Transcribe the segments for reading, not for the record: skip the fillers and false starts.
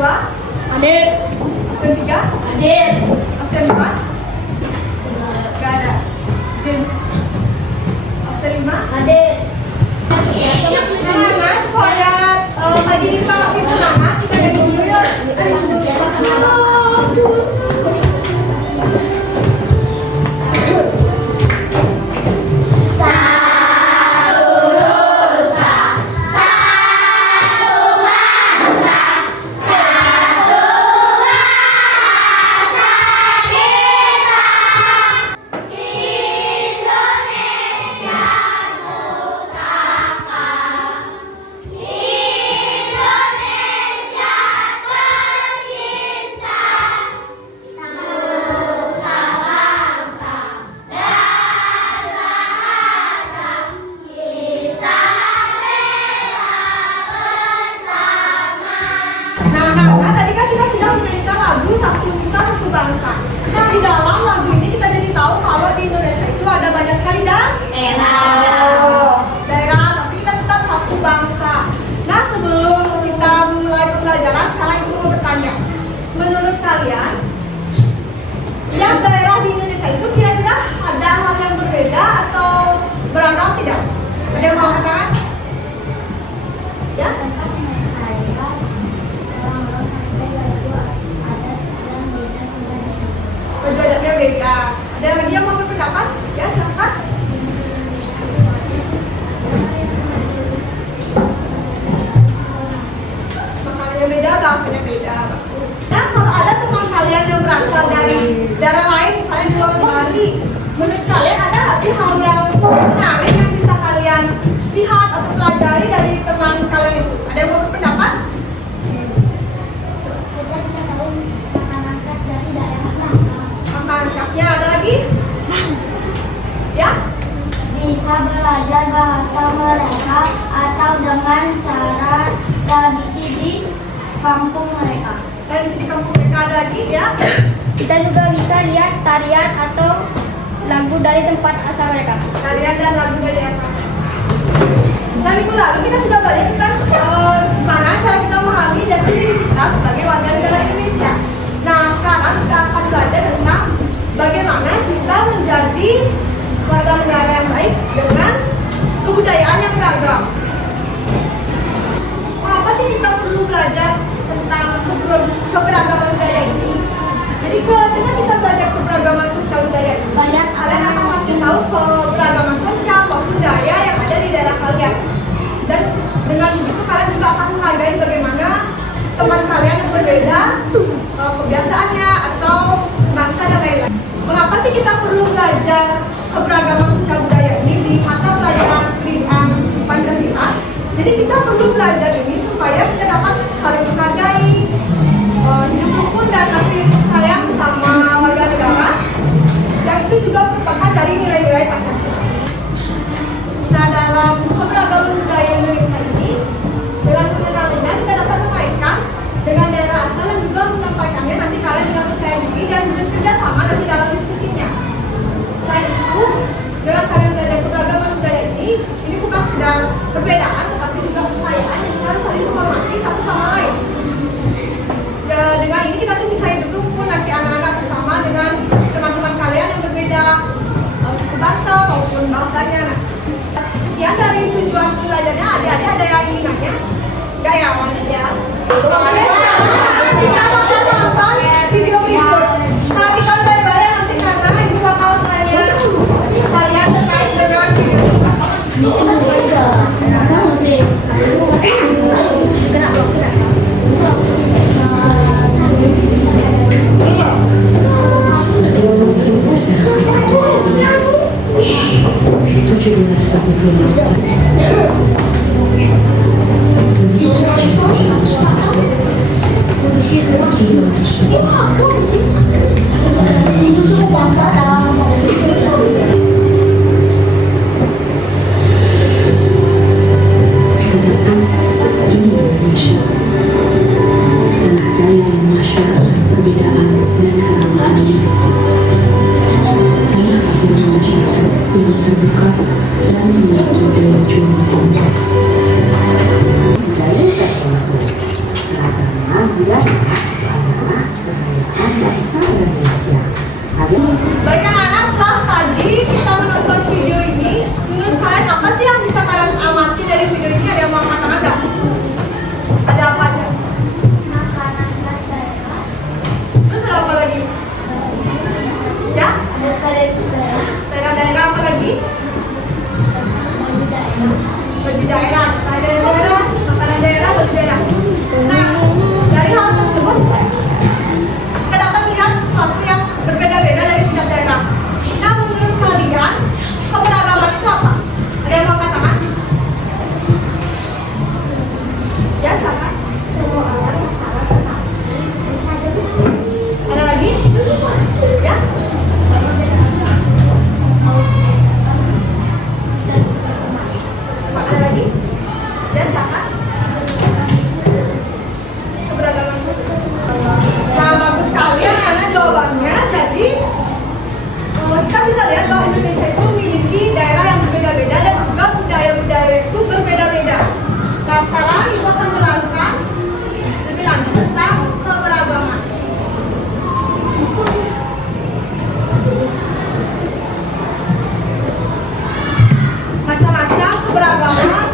2? Hadir. Absen 3? Hadir. Absen 4? Gak ada. Absen 5? Hadir. Semangat supaya hadirin Pak makin semangat. Kita ganti dulu ya. Nah, tadi kan kita sudah menyanyikan lagu Satu Nusa Satu Bangsa. Nah, di dalam lagu ini kita jadi tahu kalau di Indonesia itu ada banyak sekali daerah, tapi kita tetap satu bangsa. Nah, sebelum kita mulai pembelajaran, sekarang ibu mau bertanya, menurut kalian, yang daerah di Indonesia itu kira-kira ada hal yang berbeda atau beragam tidak? Ada yang mau katakan? Ya? Baju adatnya beda. Ada lagi yang mau berpendapat? Ya, silakan. Makanannya beda, bahasanya beda. Bagus. Nah, kalau ada teman kalian yang berasal dari daerah lain, misalnya di luar Bali, menurut kalian ada nggak sih hal yang menarik yang bisa kalian lihat atau pelajari dari teman kalian itu? Ada yang mau berpendapat? Kita bisa tahu makanan khas dari daerah mana. Makanan khasnya ada lagi? Ya? Bisa belajar bahasa mereka atau dengan cara tradisi di kampung mereka. Dari sini kampung mereka ada lagi ya? Kita juga bisa lihat tarian atau lagu dari tempat asal mereka. Tarian dan lagu dari asal. Dan minggu lalu kita sudah belajar tentang gimana cara kita memahami jati diri kita sebagai warga negara Indonesia. Nah, sekarang kita akan belajar tentang bagaimana kita menjadi warga negara yang baik dengan kebudayaan yang beragam. Mengapa sih kita perlu belajar tentang keberagaman budaya ini? Jadi dengan kita belajar keberagaman sosial budaya ini, kalian akan makin tahu keberagaman sosial maupun budaya yang ada di daerah kalian. Dan dengan begitu kalian juga akan menghargai bagaimana teman kalian yang berbeda, kebiasaannya atau bangsa dan lain-lain. Mengapa sih kita perlu belajar keberagaman sosial budaya ini di mata pelajaran pendidikan Pancasila? Jadi kita perlu belajar ini supaya kita dapat saling menghargai, hidup rukun dan kasih sayang sama warga negara. Yang itu juga merupakan dari nilai-nilai Pancasila. Nah, dalam keberagaman budaya Indonesia ini, dengan mengenalinya kita dapat mengaitkan dengan daerah asal dan juga menyampaikannya nanti kalian dengan percaya diri dan bekerja sama nanti dalam diskusinya. Selain itu, dengan kalian belajar keberagaman budaya ini bukan sekedar perbedaan, tetapi juga kekayaan yang kita harus saling menghormati satu sama lain. Ya, dengan ini kita tuh bisa hidup rukun nanti anak-anak bersama dengan teman-teman kalian yang berbeda suku bangsa maupun bahasanya. Nah, sekian dari tujuan belajarnya. Adik-adik ada yang ingin nanya? Enggak ya, awalnya ya. Oke, kita akan nonton video berikut. Perhatikan baik-baik nanti karena ibu bakal tanya kalian terkait dengan video ini. Tujuh belas bila adalah kekayaan bangsa Indonesia. Baik anak-anak, setelah tadi kita menonton video ini, menurut kalian apa sih yang bisa kalian amati dari video ini? Ada yang mau katakan nggak? Ada apa aja? Makanan khas daerah. Terus ada apa lagi? Ya? Daerah-daerah apa lagi? Baju daerah. Daerah-daerah, makanan daerah, baju daerah. Nah, dari hal tersebut, kita dapat melihat sesuatu yang berbeda-beda dari setiap daerah. Nah, menurut kalian, keberagaman itu apa? Ada yang mau katakan? Ya, silakan. Semua orang masalah tentang bisa jadi. Ada lagi? Ya? Ada lagi? Ya, silakan. Keberagaman itu. Nah, bagus sekali karena jawabannya. Jadi, kita bisa lihat bahwa Indonesia itu memiliki daerah yang berbeda-beda dan juga budaya-budaya itu berbeda-beda. Nah, sekarang Ibu akan jelaskan lebih lanjut tentang keberagaman. Macam-macam keberagaman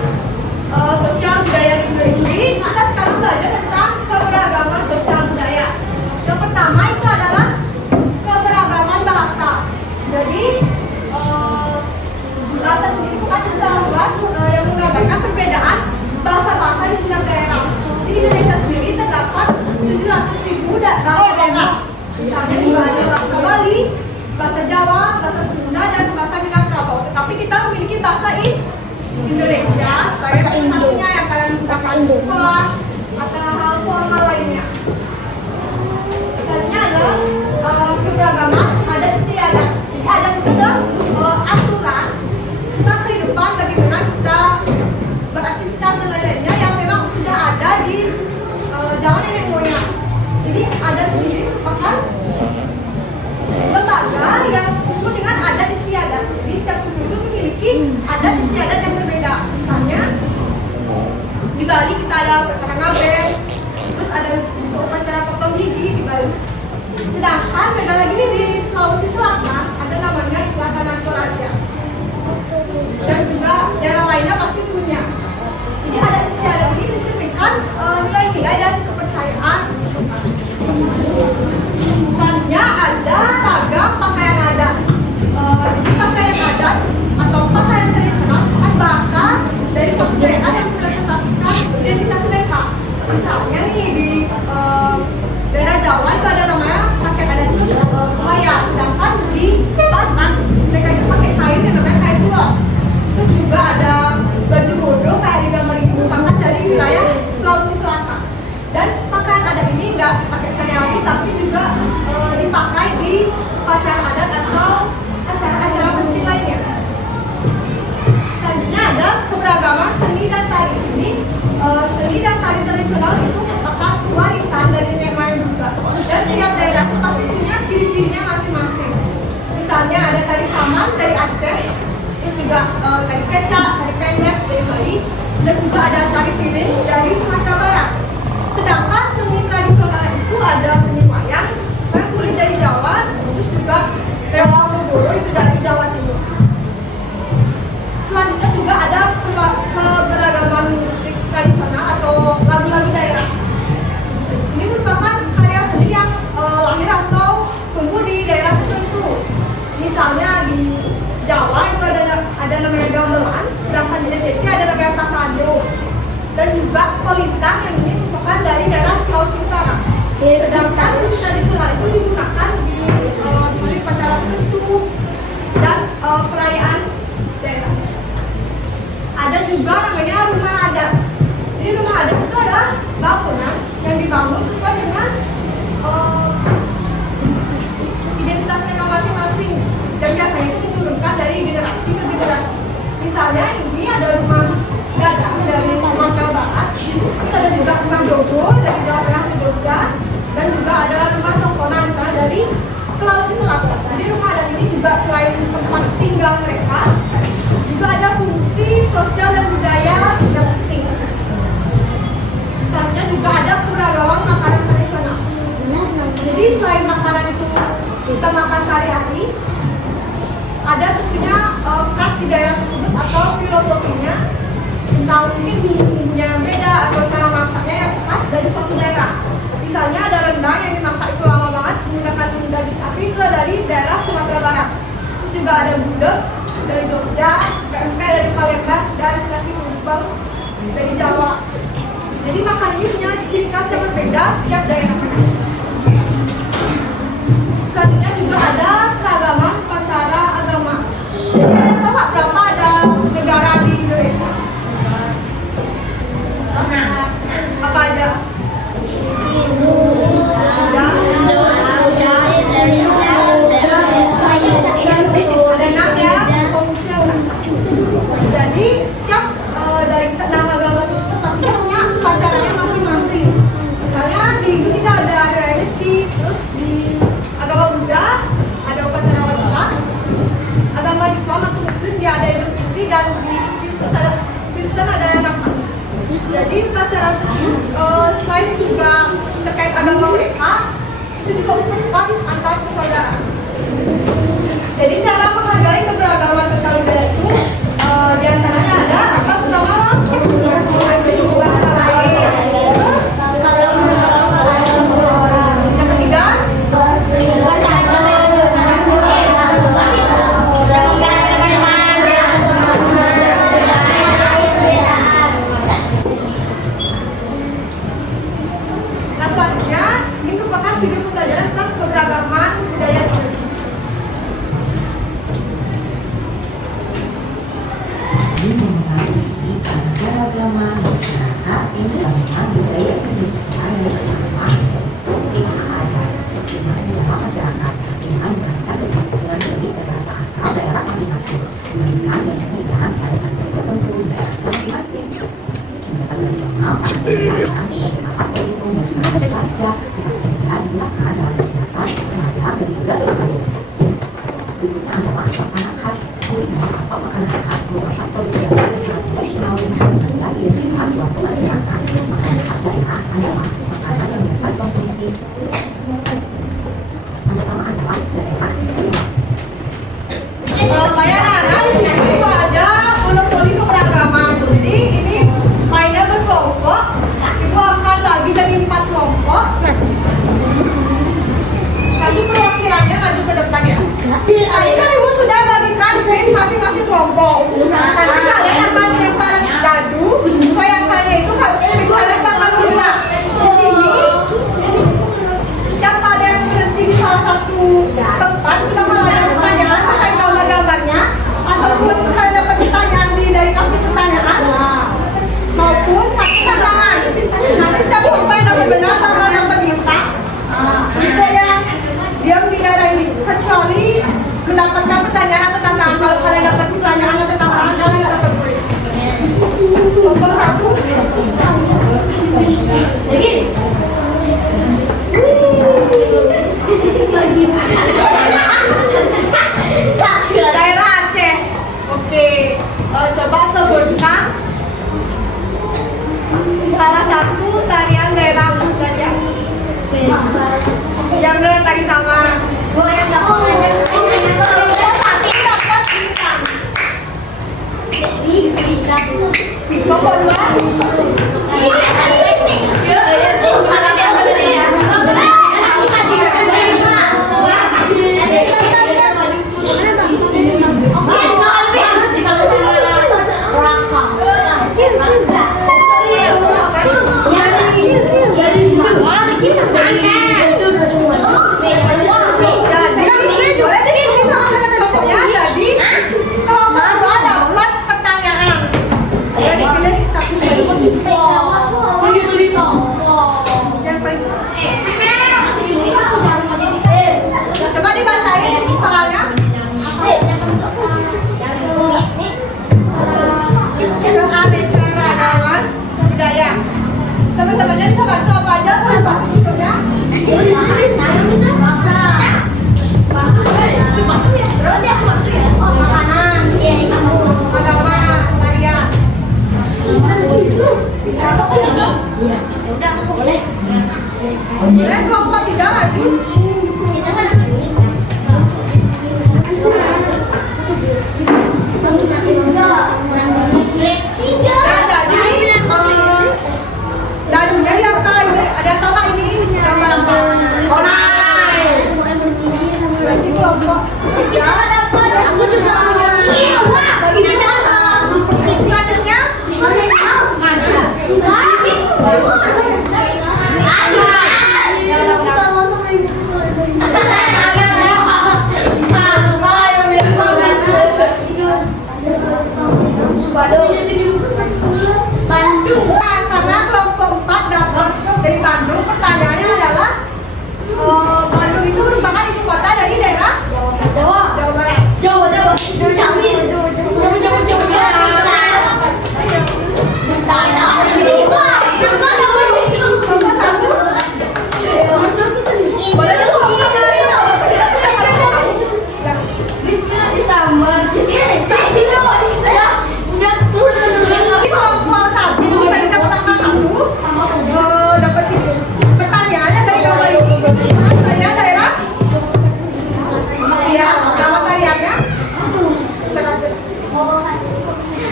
sosial budaya di Indonesia. Kita sekarang belajar tentang keberagaman sosial budaya. Yang pertama itu adalah keberagaman bahasa. Jadi bahasa sendiri bukan secara luas yang menggambarkan perbedaan bahasa-bahasa di setiap daerah. Di Indonesia sendiri terdapat 700.000 bahasa daerah. Misalnya di Bali, bahasa Bali, bahasa Jawa, bahasa Sunda, dan bahasa Minangkabau. Tetapi kita memiliki bahasa Indonesia sebagai satunya yang kalian gunakan di sekolah atau hal formal lainnya. Selanjutnya adalah keberagaman adat istiadat. Jadi adat itu adalah aturan tentang kehidupan bagaimana kita beraktivitas dan lain-lainnya yang memang sudah ada di zaman nenek moyang. Jadi adat sendiri merupakan lembaga yang disebut dengan adat istiadat. Jadi setiap suku itu memiliki adat istiadat yang berbeda. Misalnya di Bali kita ada upacara ngaben, terus ada upacara potong gigi di Bali. Sedangkan beda lagi nih di Sulawesi Selatan ada namanya Istilah Tanah Toraja. Dan juga daerah lainnya pasti punya. Jadi adat istiadat ini mencerminkan nilai-nilai dan kepercayaan. Selanjutnya ada ragam pakaian adat. Jadi pakaian adat atau pakaian tradisional merupakan bahasa dari suatu daerah yang merepresentasikan identitas mereka. Misalnya nih di daerah Jawa itu ada namanya pakaian adat itu kebaya, sedangkan di Batak mereka itu pakai kain yang namanya kain ulos. Terus juga ada baju bodo kayak di gambar ini merupakan dari wilayah Sulawesi Selatan. Dan pakaian adat ini nggak dipakai sehari-hari tapi juga dipakai di upacara adat atau acara-acara penting lainnya. Selanjutnya ada keberagaman seni dan tari. Ini seni dan tari tradisional itu merupakan warisan dari nenek moyang juga. Dan tiap daerah itu pasti punya ciri-cirinya masing-masing. Misalnya ada tari saman dari Aceh, terus juga tari kecak, tari pendek dari Bali, dan juga ada tari piring dari Sumatera Barat. Sedangkan seni tradisional itu ada seni wayang, wayang kulit dari Jawa, terus juga Rewang Bogoro itu dari Jawa Timur. Selanjutnya juga ada keberagaman musik tradisional atau lagu-lagu daerah. Ini merupakan karya seni yang lahir atau tumbuh di daerah tertentu. Misalnya di Jawa itu ada namanya gamelan, sedangkan di NTT ada namanya sasando. Dan juga kolintang yang ini merupakan dari daerah Sulawesi Utara. Sedangkan musik tradisional itu digunakan di upacara tertentu dan perayaan daerah. Ada juga namanya rumah adat. Jadi rumah adat itu adalah bangunan yang dibangun sesuai dengan identitas mereka masing-masing dan biasanya itu diturunkan dari generasi ke generasi. Misalnya ini ada rumah gadang dari Sumatera Barat, terus ada juga rumah dogo dari Jawa Tengah ke Jogja, dan juga ada rumah tongkonan misalnya dari Sulawesi Selatan. Jadi rumah adat ini juga selain tempat tinggal mereka, juga ada fungsi sosial dan budaya yang penting. Misalnya juga ada ada tentunya khas di daerah tersebut atau filosofinya tentang mungkin bumbunya yang beda atau cara masaknya yang khas dari suatu daerah. Misalnya ada rendang yang dimasak itu lama banget menggunakan daging sapi itu dari daerah Sumatera Barat. Terus juga ada gudeg dari Jogja, pempek dari Palembang, dan nasi tumpeng dari Jawa. Jadi makan ini punya ciri khas yang berbeda tiap daerah. Selanjutnya juga ada keragaman upacara agama. Jadi ada tahu nggak berapa ada negara di Indonesia? Apa aja? Ada 6 ya. Jadi setiap dari 6 agama tersebut pasti punya upacaranya masing-masing. Misalnya di Hindu kita ada hari raya Nyepi, terus di agama Buddha ada upacara Waisak, agama Islam atau Muslim dia ada Idul Fitri, dan di Kristen ada Natal. Jadi upacara tersebut selain juga terkait agama mereka, itu juga memperkuat antar persaudaraan. Jadi cara menghargai keberagaman sosial budaya itu diantaranya ada apa pertama bahasa lain, terus yang ketiga nah selanjutnya ini merupakan video pembelajaran tentang keberagaman budaya Indonesia. Ini mengenai keberagaman masyarakat ini adalah budaya Indonesia yang bersama kita ada di mana masyarakat dengan beragam dengan dari bahasa asal daerah masing-masing dengan dan pada prinsip tertentu daerah masing-masing. Tindakan nasional adalah sebagai apa itu bersama saja tidak digunakan dalam kegiatan tenaga dan juga sebagainya. Berikutnya adalah makanan khas kuliner atau makanan khas beberapa produk tradisional yang khas dari khas suatu masyarakat. Makanan khas daerah adalah makanan yang biasa dikonsumsi. Yang pertama adalah daerah istimewa. Bayangkan di sini itu ada monopoli keberagaman. Jadi ini mainnya berkelompok, itu akan bagi dari 4 kelompok. Nanti perwakilannya maju ke depan ya. Tadi kan ibu sudah bagikan grade masing-masing kelompok. Nanti kalian akan lempar dadu, sesuai angkanya itu kalian bakal guna. Di sini, setiap kalian berhenti di salah satu tempat, kita bakal ada pertanyaan terkait gambar-gambarnya, ataupun kalian dapat pertanyaan dari kartu pertanyaan, maupun kartu tantangan. Nanti setiap kelompok yang dapat benar bakal dapat bintang. Itu yang diam di daerah ini, kecuali mendapatkan pertanyaan atau tantangan. Kalau kalian dapat pertanyaan atau tantangan, kalian dapat poin. Kelompok 1 daerah Aceh. Oke, coba sebutkan salah satu tarian daerah Gajah. Yang benar tadi sama. Yang dapat bintang. Kelompok 2. Coba dibacain soalnya. Keberagaman budaya. Teman-temannya bisa bantu apa aja soal bantu tulisnya? Terus makanan, agama, tarian. Bisa kok sini? Iya. Udah aku boleh. Boleh kelompok 3 lagi. Kita kan pertanyaannya adalah Bandung itu merupakan ibu kota dari daerah Jawa. Jawa Barat. Jawa. Jambi. Kelompok satu. Boleh kelompok satu tadi dapat angka satu. Dapat sih. Pertanyaannya dari gambar ini. Saya daerah. Ya, nama tariannya.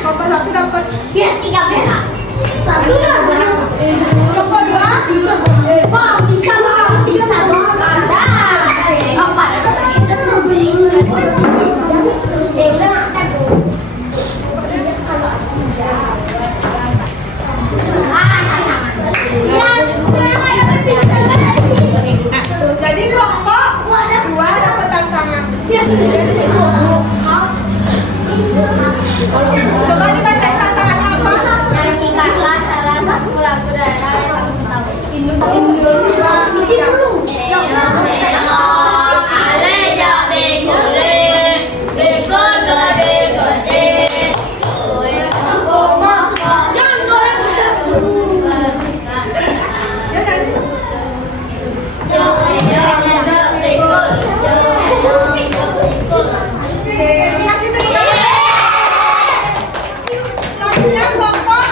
Kelompok satu dapat. Yes, 13. Satu lah. Kelompok dua. Bisa. Apa? Ya udah nggak Jadi kelompok dua dapat tantangan. Coba dibaca tantangannya apa? Nyanyikanlah salah satu lagu daerah yang kamu tahu. Misi dulu. Kasih dulu. Lagunya kelompok.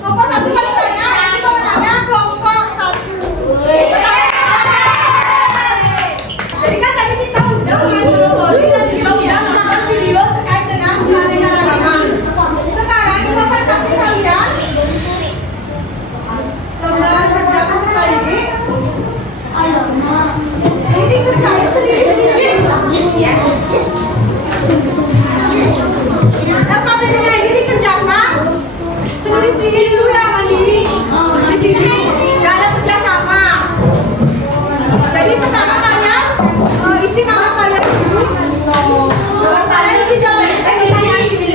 Kelompok satu kali tanya, ini pemenangnya kelompok satu. Jadi kan tadi kita udah dan kita udah nonton video terkait dengan keanekaragaman. Sekarang kita akan kasih kalian lembaran kerja sekali. Ini kerjain sendiri. Nah, kadernya ini dikerjakan sendiri-sendiri dulu ya, mandiri. Di sini nggak ada kerjasama. Jadi pertama kalian isi nama kalian dulu. Kalian isi jawab pertanyaan ini.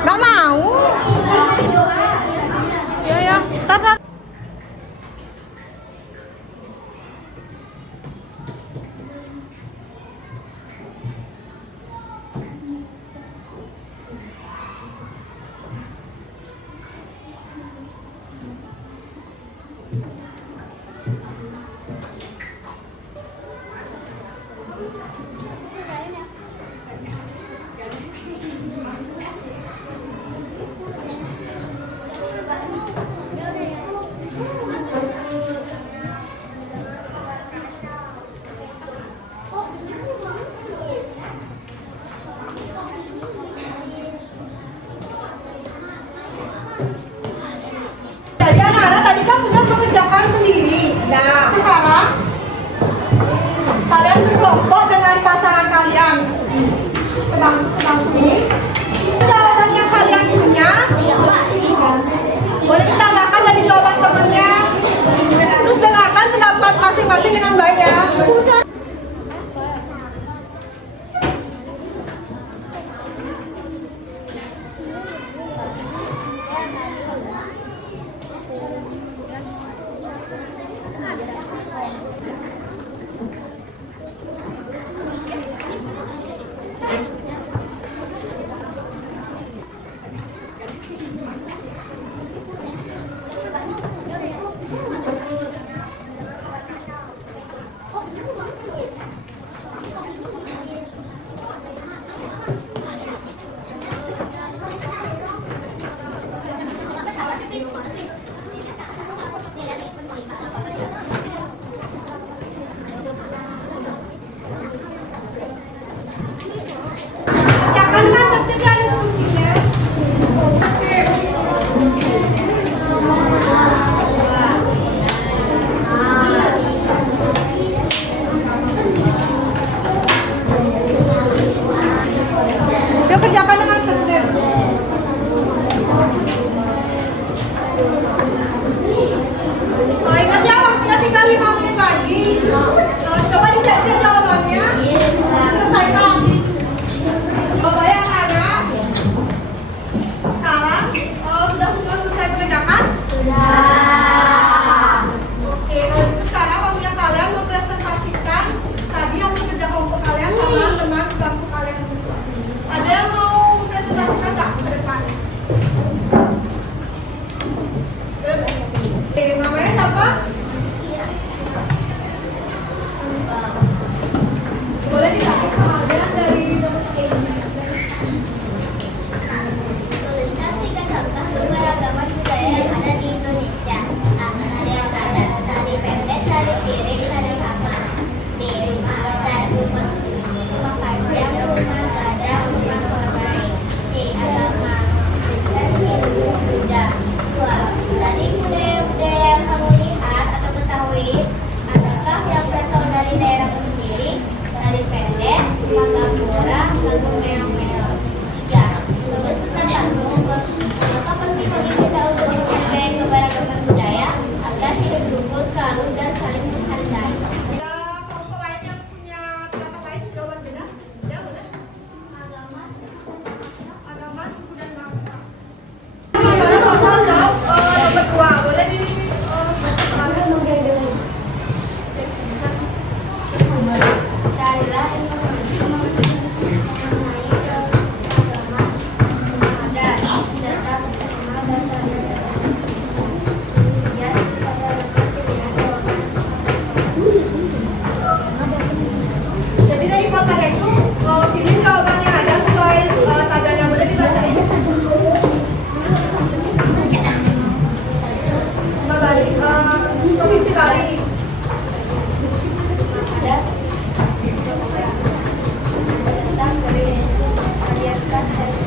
Nggak mau. Ya, tar. Jadi anak-anak tadi kan sudah mengerjakan sendiri. Nah, sekarang kalian berkelompok dengan pasangan kalian. Sedang sini. Jawaban yang kalian punya boleh ditambahkan dari jawaban temannya. Terus dengarkan pendapat masing-masing dengan baik ya. Jangan ngantuk juga diskusinya. Oke. Yuk kerjakan dengan tertib. Oh, ingat ya, waktunya tinggal 5 menit lagi. Coba dicek jawabannya. Selesaikan. Coba yang anak. Sekarang, sudah semua selesai mengerjakan? Sudah. Oke, kalau gitu sekarang waktunya kalian mempresentasikan tadi hasil kerja kelompok kalian sama teman sebangku kalian. Ada yang mau presentasikan nggak ke depan? Oke, namanya siapa? Boleh dikasih kalian dari nomor 1. Tuliskan 3 contoh keberagaman budaya yang ada di Indonesia. A. Ada yang ada tari pendek, tari piring, tari sama. B. Tari rumah panjang, rumah gadang, rumah korbai. C. Agama Kristen, Hindu, Buddha. 2. Dari budaya-budaya yang kamu lihat atau ketahui, adakah yang berasal dari daerahmu sendiri? Tari pendek, panggang murah, lagu meong-meong. 3. Menurut pendampingmu, mengapa penting bagi kita untuk menghargai keberagaman budaya agar hidup rukun selalu dan saling menghargai? Ada kelompok lain yang punya pendapat lain jawaban beda? Ya boleh. Agama, suku dan bangsa. Nomor jawab nomor 2. Boleh di Carilah informasi mengenai agama dan data bersama data ya supaya dapat dilihat jawaban. Jadi dari kotak itu pilih jawaban yang ada sesuai tanda yang boleh dibacain. Bali, provinsi Bali. Ada tentang dari varietas dari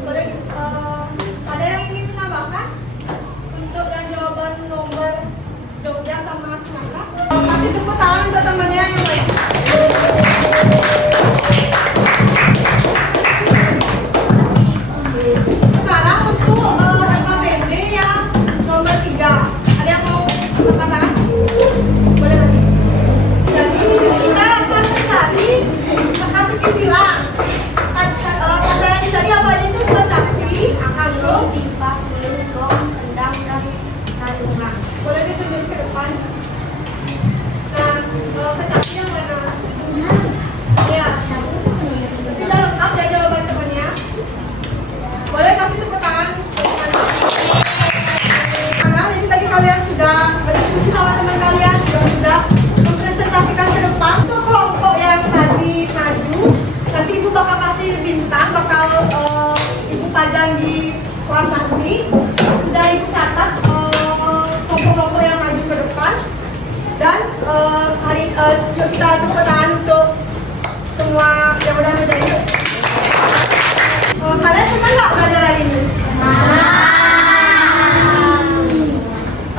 Boleh, ada yang ingin menambahkan untuk yang jawaban nomor Jogja sama Sumatera? Kasih tepuk tangan untuk temannya yang lain. Sekarang untuk LKPD yang nomor 3. Ada yang mau angkat tangan? Boleh lagi. Jadi di sini kita akan mencari kata silang. Kata yang dicari apa aja itu kecapi, angklung, pipa, kulit, gong, kendang, dan sarungan. boleh ditunjuk ke depan. Nah, kecapi yang mana? Ya, tidak lengkap ya jawaban temannya. Boleh kasih tepuk tangan. Karena jadi tadi kalian sudah berdiskusi sama teman kalian, sudah mempresentasikan ke depan. Untuk kelompok yang tadi maju, nanti ibu bakal kasih bintang, bakal ibu pajang di kelas ini. Sudah ibu catat kelompok-kelompok yang maju ke depan. Dan yuk kita tepuk tangan untuk semua yang udah menjadi. Kalian senang nggak belajar hari ini?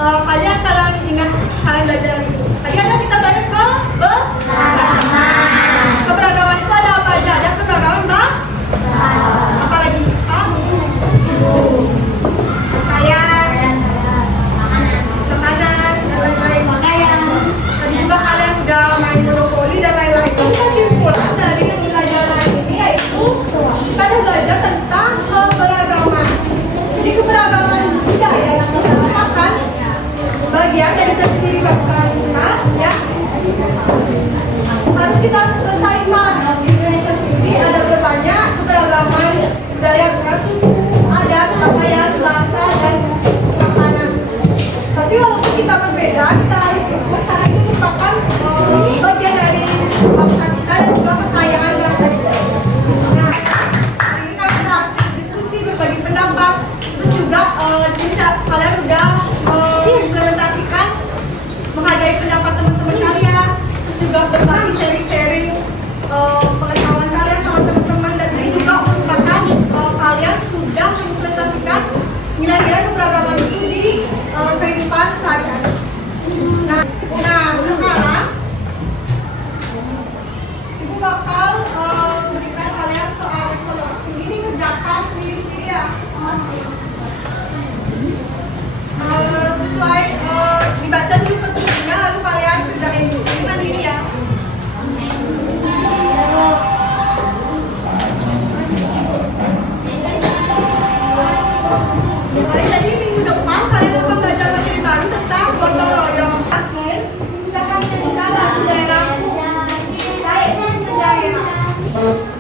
Apa aja yang kalian ingat kalian belajar hari ini? Tadi ada kita belajar keberagaman itu ada apa aja? Ada keberagaman apa lagi? Pakaian, makanan, dan lain-lain. Tadi juga kalian udah main monopoli dan lain-lain. selesaikan. Indonesia sendiri ada berbanyak keberagaman budaya, suku, adat, pakaian, bahasa, dan makanan. Tapi walaupun kita berbeda, kita harus ikut karena itu merupakan bagian dari bangsa kita dan juga kekayaan bangsa kita. Nah, hari ini kami telah diskusi, berbagi pendapat, terus juga kalian udah implementasikan, menghargai pendapat teman-teman kalian, terus juga berbagi sharing-sharing pengetahuan kalian sama teman-teman, dan ini juga merupakan kalian sudah mengimplementasikan nilai-nilai keberagaman itu di kehidupan sehari-hari. Nah, sekarang Ibu bakal memberikan kalian soal evaluasi. Ini kerjakan sendiri-sendiri ya. Sesuai dibaca dulu petunjuknya, lalu kalian kerjain dulu. Ini mandiri ya. Jadi minggu depan kalian akan belajar materi baru tentang gotong royong. Akhir, kita akan menjadikan lagu daerahku. Baik, daerah.